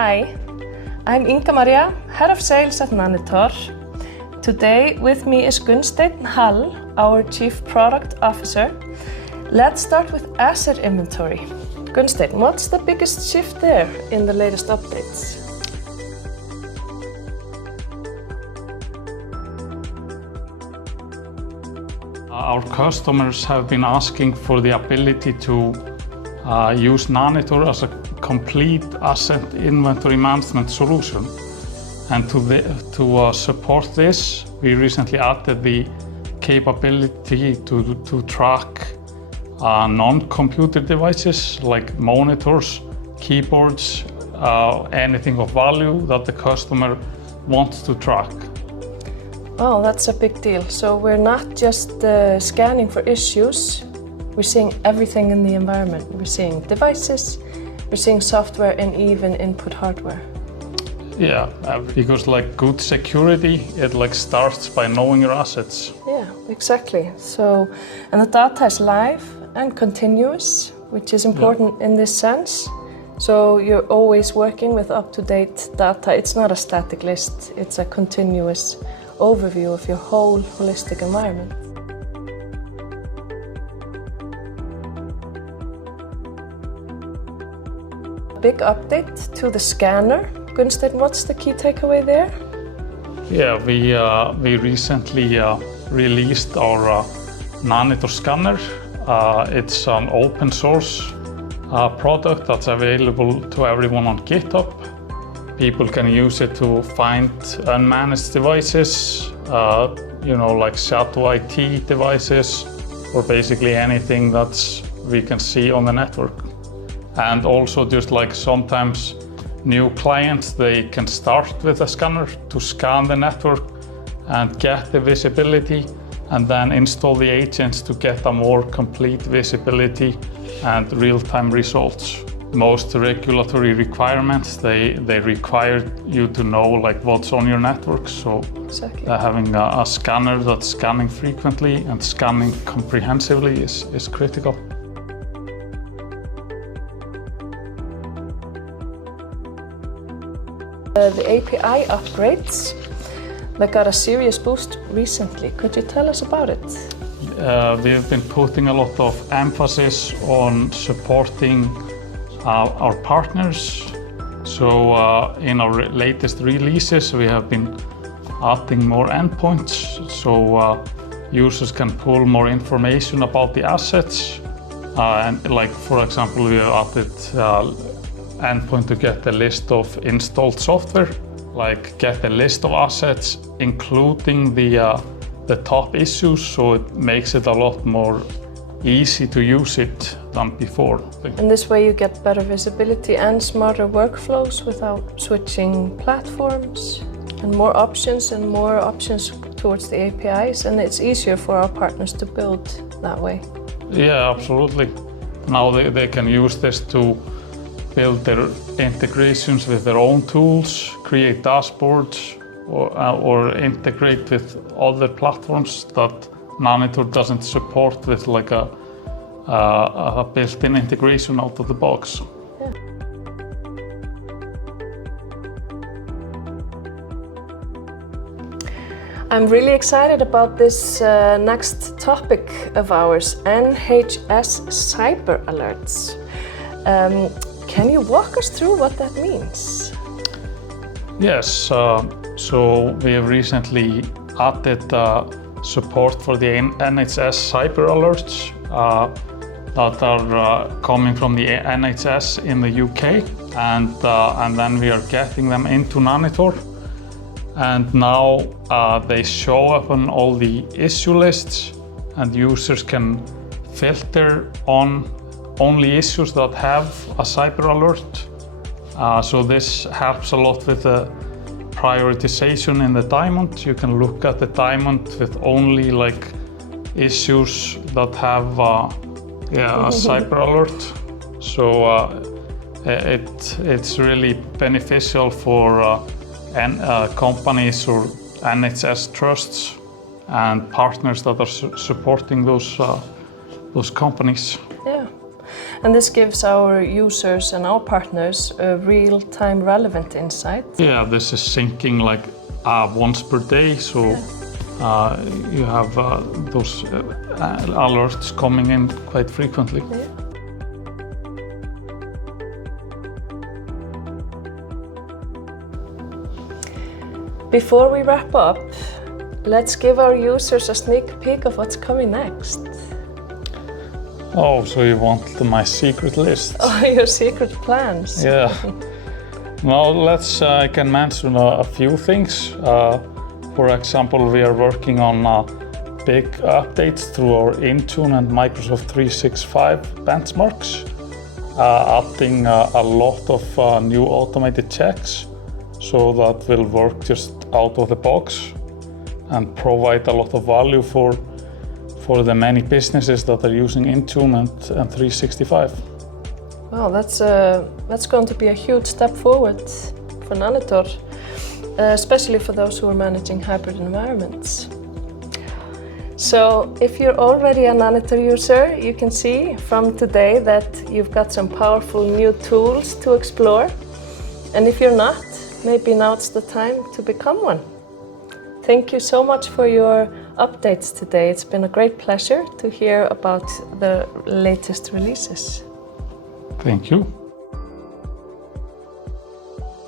Hi, I'm Inga Maria, Head of Sales at Nanitor. Today with me is Gunnsteinn Hall, our Chief Product Officer. Let's start with asset inventory. Gunnsteinn, what's the biggest shift there in the latest updates? Our customers have been asking for the ability to use Nanitor as a complete asset inventory management solution. And to support this, we recently added the capability to track non-computer devices like monitors, keyboards, anything of value that the customer wants to track. Wow, that's a big deal. So we're not just scanning for issues, we're seeing everything in the environment. We're seeing devices, we're seeing software and even input hardware. Yeah, because like good security, it like starts by knowing your assets. Yeah, exactly. So, and the data is live and continuous, which is important in this sense. So you're always working with up-to-date data. It's not a static list, it's a continuous overview of your whole holistic environment. Big update to the scanner. Gunnsteinn, what's the key takeaway there? Yeah, we recently released our Nanitor scanner. It's an open source product that's available to everyone on GitHub. People can use it to find unmanaged devices, like shadow IT devices, or basically anything that we can see on the network. And also just like sometimes new clients, they can start with a scanner to scan the network and get the visibility, and then install the agents to get a more complete visibility and real-time results. Most regulatory requirements, they require you to know like what's on your network. So exactly. Having a scanner that's scanning frequently and scanning comprehensively is critical. The API upgrades, they got a serious boost recently. Could you tell us about it? We have been putting a lot of emphasis on supporting our partners. So in our latest releases, we have been adding more endpoints, so users can pull more information about the assets. And like, for example, we have added endpoint to get a list of installed software, like get a list of assets, including the top issues, so it makes it a lot more easy to use it than before. And this way you get better visibility and smarter workflows without switching platforms, and more options towards the APIs, and it's easier for our partners to build that way. Yeah, absolutely. Now they can use this to build their integrations with their own tools, create dashboards, or integrate with other platforms that Nanitor doesn't support with like a built-in integration out of the box. Yeah. I'm really excited about this next topic of ours, NHS Cyber Alerts. Can you walk us through what that means? Yes, so we have recently added support for the NHS Cyber Alerts that are coming from the NHS in the UK, and then we are getting them into Nanitor. And now they show up on all the issue lists, and users can filter on only issues that have a cyber alert. So this helps a lot with the prioritization in the diamond. You can look at the diamond with only like issues that have a cyber alert. So it's really beneficial for companies or NHS trusts and partners that are supporting those companies. Yeah. And this gives our users and our partners a real-time relevant insight. Yeah, this is syncing like once per day, so you have those alerts coming in quite frequently. Yeah. Before we wrap up, let's give our users a sneak peek of what's coming next. Oh, so you want my secret list? Oh, your secret plans. Yeah. Now I can mention a few things. For example, we are working on big updates through our Intune and Microsoft 365 benchmarks, adding a lot of new automated checks, so that will work just out of the box and provide a lot of value for the many businesses that are using Intune and 365. Well, that's going to be a huge step forward for Nanitor, especially for those who are managing hybrid environments. So if you're already a Nanitor user, you can see from today that you've got some powerful new tools to explore. And if you're not, maybe now it's the time to become one. Thank you so much for your updates today. It's been a great pleasure to hear about the latest releases. Thank you.